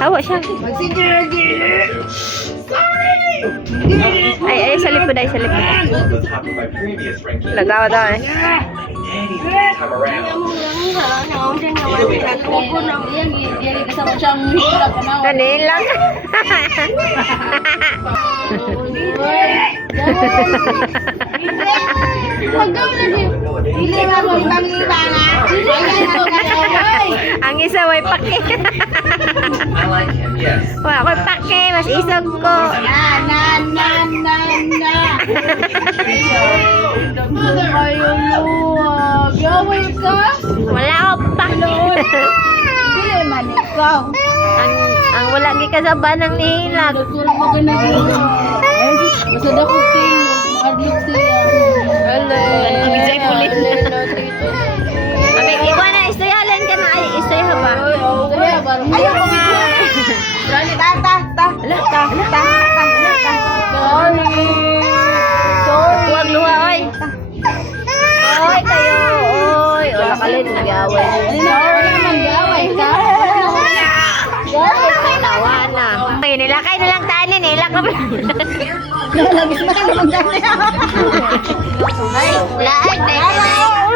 Hawa siya. Ay, sa likod, ay, sa likod. Lagawa daw eh. Kanin lang. Ang isa way pake. Wala ko pake, mas isog ko. Wala ko pake. Ang wala gi kasaba ng nihilag. Basta dako king adlok siya. Ang isay pulit. Abi, iwa na istoyalan ka na ay istoy ha ba? Ayaw ko nga. Sorry. Huwag luha, oy. Oy, kayo, oy. Wala ka rin, nag-away. Wala naman gaway ka. Tawa na. Okay, nilakay na lang tayo, nilak na. Nalagis na ka naman dami. Ay, laag na.